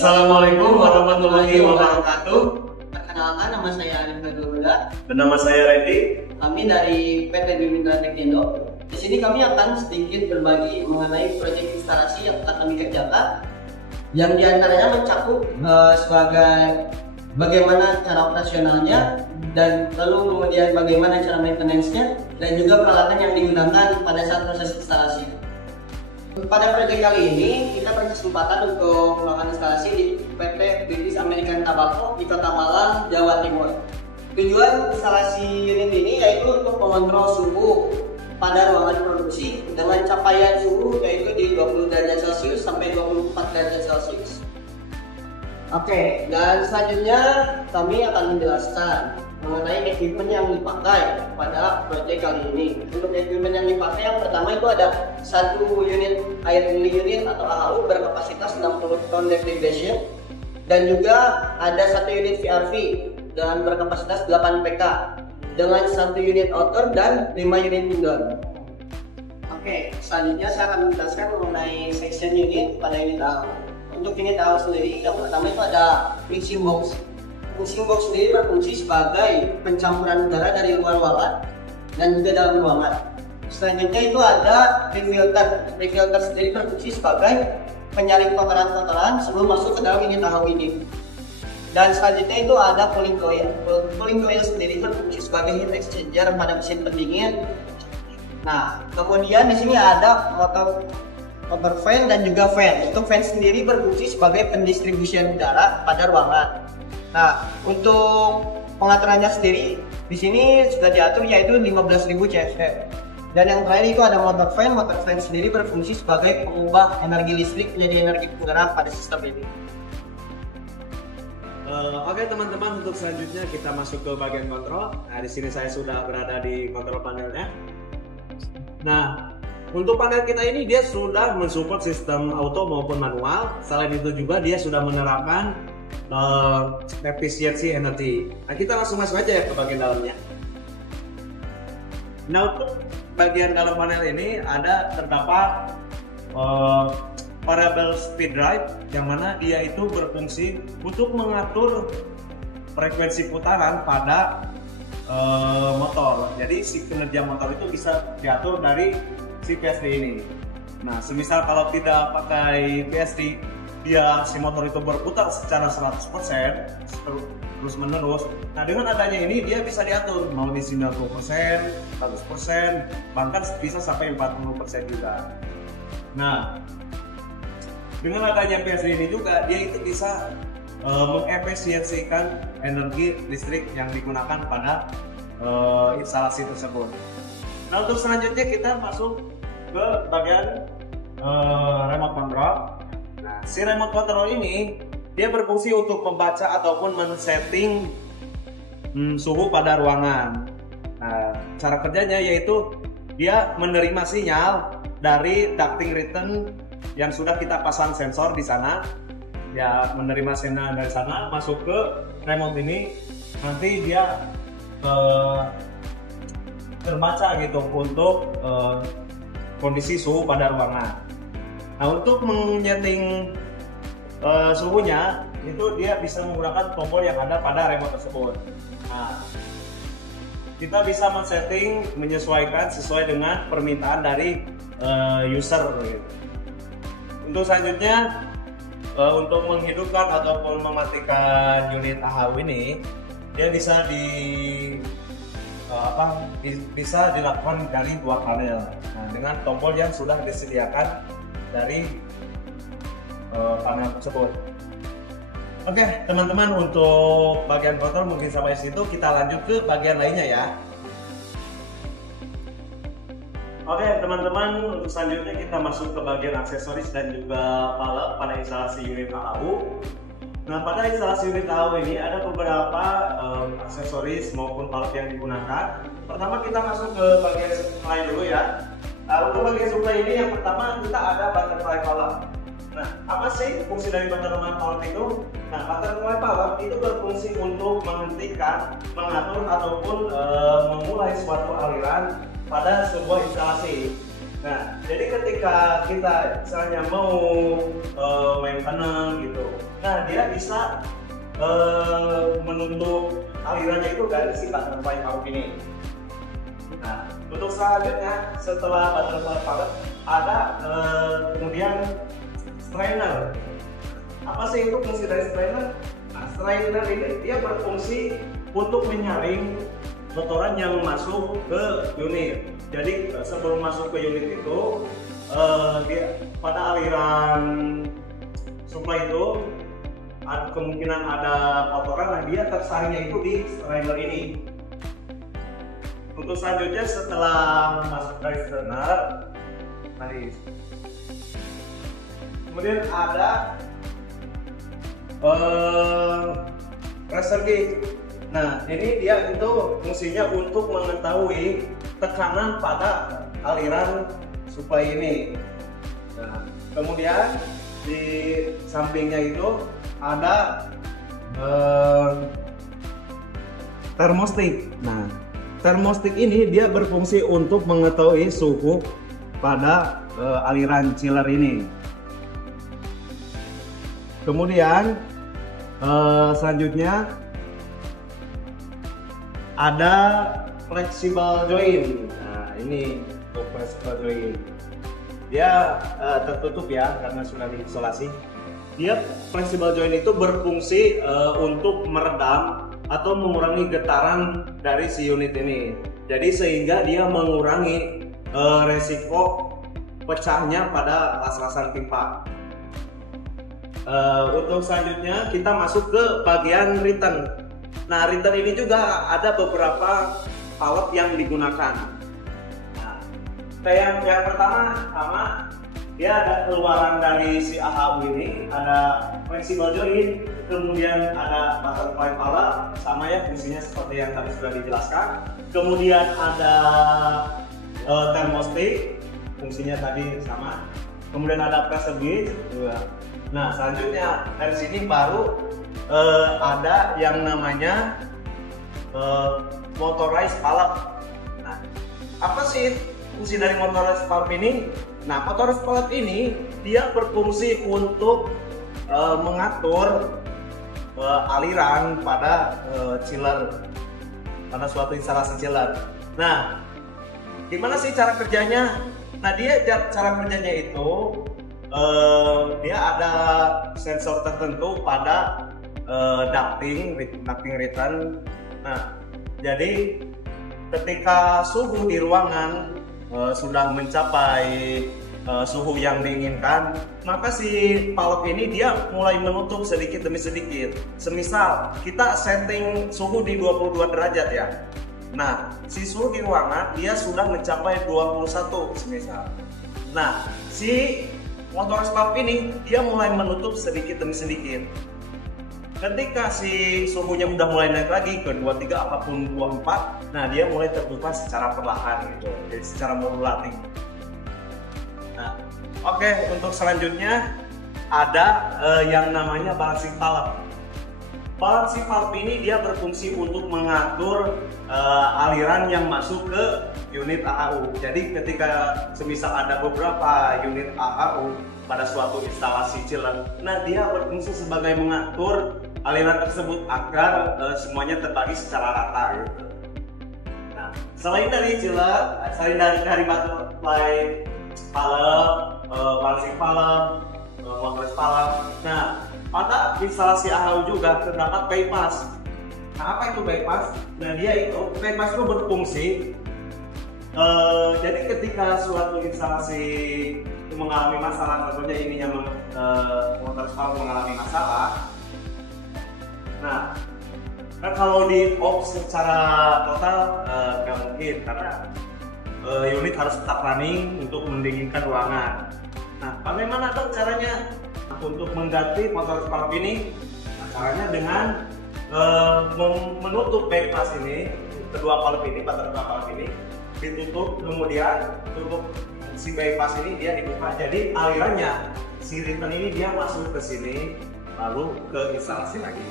Assalamualaikum warahmatullahi wabarakatuh. Perkenalkan, nama saya Arif Badurudha. Dan nama saya Randy. Kami dari PT Bimitra Teknindo. Di sini kami akan sedikit berbagi mengenai proyek instalasi yang akan kami kerjakan, yang diantaranya mencakup sebagai bagaimana cara operasionalnya, dan lalu kemudian bagaimana cara maintenance-nya, dan juga peralatan yang digunakan pada saat proses instalasi. Pada proyek kali ini kita berkesempatan untuk melakukan instalasi di PT British American Tobacco di Kota Malang, Jawa Timur. Tujuan instalasi unit ini yaitu untuk mengontrol suhu pada ruangan produksi dengan capaian suhu yaitu di 20 derajat Celcius sampai 24 derajat Celcius. Oke, dan selanjutnya kami akan menjelaskan mengenai equipment yang dipakai pada proyek kali ini. Untuk equipment yang dipakai, yang pertama itu ada satu unit air handling unit atau AHU berkapasitas 60 ton degradation, dan juga ada satu unit VRV dengan berkapasitas 8 PK dengan satu unit outer dan 5 unit indoor. Oke, selanjutnya saya akan menjelaskan mengenai section unit pada unit AHU. Untuk unit AHU sendiri, yang pertama itu ada mixing box. Mixing box sendiri berfungsi sebagai pencampuran udara dari luar ruangan dan juga dalam ruangan. Selanjutnya itu ada refilter. Refilter sendiri berfungsi sebagai penyaring kotoran-kotoran sebelum masuk ke dalam unit AHU ini. Dan selanjutnya itu ada cooling coil. Cooling coil sendiri berfungsi sebagai heat exchanger pada mesin pendingin. Nah, kemudian di sini ada motor fan dan juga fan. Untuk fan sendiri berfungsi sebagai pendistribusian udara pada ruangan. Nah, untuk pengaturannya sendiri di sini sudah diatur yaitu 15.000 CFM. Dan yang terakhir itu ada motor fan. Motor fan sendiri berfungsi sebagai pengubah energi listrik menjadi energi penggerak pada sistem ini. Oke teman-teman, untuk selanjutnya kita masuk ke bagian kontrol. Nah, di sini saya sudah berada di kontrol panelnya. Nah, untuk panel kita ini dia sudah mensupport sistem auto maupun manual. Selain itu juga dia sudah menerapkan efisiensi energi. Nah, kita langsung masuk aja ya ke bagian dalamnya. Nah, untuk bagian dalam panel ini terdapat variable speed drive, yang mana dia itu berfungsi untuk mengatur frekuensi putaran pada motor. Jadi si kinerja motor itu bisa diatur dari si PSD ini. Nah, semisal kalau tidak pakai PSD, si motor itu berputar secara 100% terus menerus. Nah, dengan adanya ini dia bisa diatur mau di 90%, 100%, bahkan bisa sampai 40% juga. Nah, dengan adanya PSD ini juga dia itu bisa mengefisiensikan energi listrik yang digunakan pada instalasi tersebut. Nah, untuk selanjutnya kita masuk ke bagian remote control. Nah, si remote control ini dia berfungsi untuk membaca ataupun men-setting suhu pada ruangan. Nah, cara kerjanya yaitu dia menerima sinyal dari ducting return yang sudah kita pasang sensor di sana. Ya, menerima sinyal dari sana masuk ke remote ini, nanti dia terbaca gitu untuk kondisi suhu pada ruangan. Nah, untuk menyeting suhunya itu dia bisa menggunakan tombol yang ada pada remote tersebut. Nah, kita bisa men-setting, menyesuaikan sesuai dengan permintaan dari user gitu. Untuk selanjutnya untuk menghidupkan ataupun mematikan unit AHU ini, dia bisa bisa dilakukan dari dua panel. Nah, dengan tombol yang sudah disediakan dari panel tersebut. Oke teman-teman, untuk bagian kontrol mungkin sampai situ. Kita lanjut ke bagian lainnya ya. Oke teman-teman, untuk selanjutnya kita masuk ke bagian aksesoris dan juga palep pada instalasi unit AHU. Nah, pada instalasi unit AHU ini ada beberapa aksesoris maupun palep yang digunakan. Pertama kita masuk ke bagian supply dulu ya. Nah, untuk bagian supply ini yang pertama kita ada butterfly palep. Nah, apa sih fungsi dari butterfly palep itu? Nah, butterfly palep itu berfungsi untuk menghentikan, mengatur ataupun memulai suatu aliran pada sebuah instalasi. Nah, jadi ketika kita misalnya mau maintenance gitu, nah dia bisa menutup alirannya itu dari si butterfly valve ini. Nah, untuk selanjutnya setelah butterfly valve ada kemudian strainer. Apa sih itu fungsi dari strainer? Nah, strainer ini dia berfungsi untuk menyaring kotoran yang masuk ke unit. Jadi sebelum masuk ke unit itu dia pada aliran supply itu kemungkinan ada kotoran, nah dia tersaringnya itu di strainer ini. Untuk selanjutnya setelah masuk dari strainer, kemudian ada pressure gauge. Nah, ini dia itu fungsinya untuk mengetahui tekanan pada aliran supply ini. Nah, kemudian di sampingnya itu ada termostik. Nah, termostik ini dia berfungsi untuk mengetahui suhu pada aliran chiller ini. Kemudian selanjutnya ada flexible joint. Nah, ini untuk flexible joint. Dia tertutup ya karena sudah diisolasi. Dia flexible joint itu berfungsi untuk meredam atau mengurangi getaran dari si unit ini. Jadi sehingga dia mengurangi resiko pecahnya pada las-lasan pipa. Untuk selanjutnya kita masuk ke bagian return. Nah, return ini juga ada beberapa valve yang digunakan. Nah, kayak yang pertama dia ada keluaran dari si AHU ini, ada flexible joint, kemudian ada butterfly valve, sama ya fungsinya seperti yang tadi sudah dijelaskan. Kemudian ada thermostat, fungsinya tadi sama. Kemudian ada pressure gauge. Nah, selanjutnya dari sini baru ada yang namanya motorized valve. Nah, apa sih fungsi dari motorized valve ini? Nah, motorized valve ini dia berfungsi untuk mengatur aliran pada chiller, pada suatu instalasi chiller. Nah, gimana sih cara kerjanya? Nah, cara kerjanya itu dia ada sensor tertentu pada ducting return. Nah, jadi ketika suhu di ruangan sudah mencapai suhu yang diinginkan, maka si valve ini dia mulai menutup sedikit demi sedikit. Semisal kita setting suhu di 22 derajat ya. Nah, si suhu di ruangan dia sudah mencapai 21 semisal. Nah, si motorized valve ini dia mulai menutup sedikit demi sedikit. Ketika si suhunya udah mulai naik lagi ke 23 apapun 24, nah dia mulai terbuka secara perlahan gitu, jadi secara modulating. Nah, oke, untuk selanjutnya ada yang namanya balancing valve. Balancing valve ini dia berfungsi untuk mengatur aliran yang masuk ke unit AHU. Jadi ketika semisal ada beberapa unit AHU pada suatu instalasi chiller, nah dia berfungsi sebagai mengatur aliran tersebut agar semuanya terbagi secara rata gitu. Nah, selain dari chiller, selain dari butterfly valve, balancing valve, motorized valve, nah pada instalasi AHU juga terdapat bypass. Nah, apa itu bypass? Nah, bypass itu berfungsi jadi ketika suatu instalasi mengalami masalah, contohnya ininya motorized valve mengalami masalah. Nah, kan kalau di off secara total nggak mungkin karena unit harus tetap running untuk mendinginkan ruangan. Nah, bagaimana dong caranya untuk mengganti motorized valve ini? Nah, caranya dengan menutup bypass ini, kedua valve ini, butterfly valve ini ditutup, kemudian tutup si bypass ini dia dibuka. Jadi alirannya si return ini dia masuk ke sini lalu ke instalasi lagi.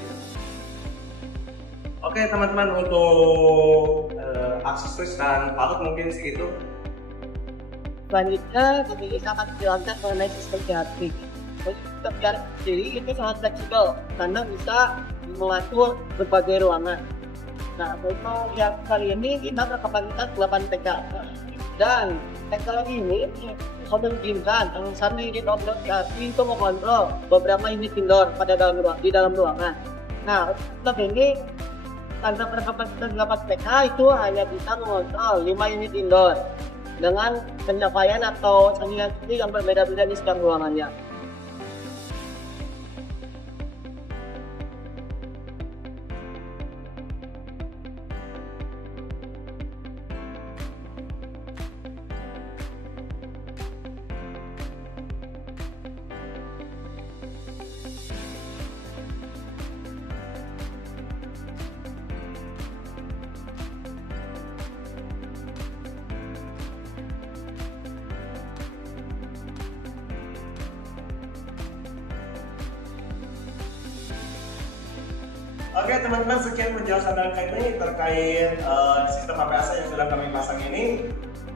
Oke teman-teman, untuk aksesoris dan valve mungkin segitu. Selanjutnya kami akan menjelaskan mengenai sistem CRT. Sistem CRT sendiri itu sangat fleksibel karena bisa mengatur berbagai ruangan. Nah, untuk yang kali ini kita berkapasitas 8 PK dan teknologi ini memungkinkan satu unit outdoor CRT itu mengontrol beberapa unit indoor di dalam ruangan. Nah, untuk ini karena berkapasitas 8 PK itu hanya bisa mengontrol 5 unit indoor dengan pencapaian atau saringan yang berbeda-beda di setiap ruangannya. Oke teman-teman, sekian penjelasan dari kami terkait sistem HPAC yang sudah kami pasang ini.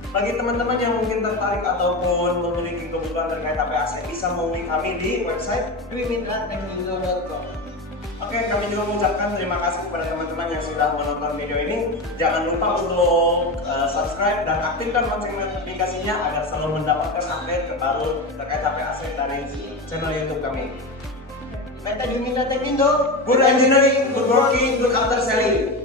Bagi teman-teman yang mungkin tertarik ataupun memiliki kebutuhan terkait HPAC, bisa menghubungi kami di website dwimindrateknindo.com. Oke, kami juga mengucapkan terima kasih kepada teman-teman yang sudah menonton video ini. Jangan lupa untuk subscribe dan aktifkan lonceng notifikasinya agar selalu mendapatkan update terbaru terkait HPAC dari channel YouTube kami. PT Dwimindra Teknindo, Good engineering, good working, good after selling.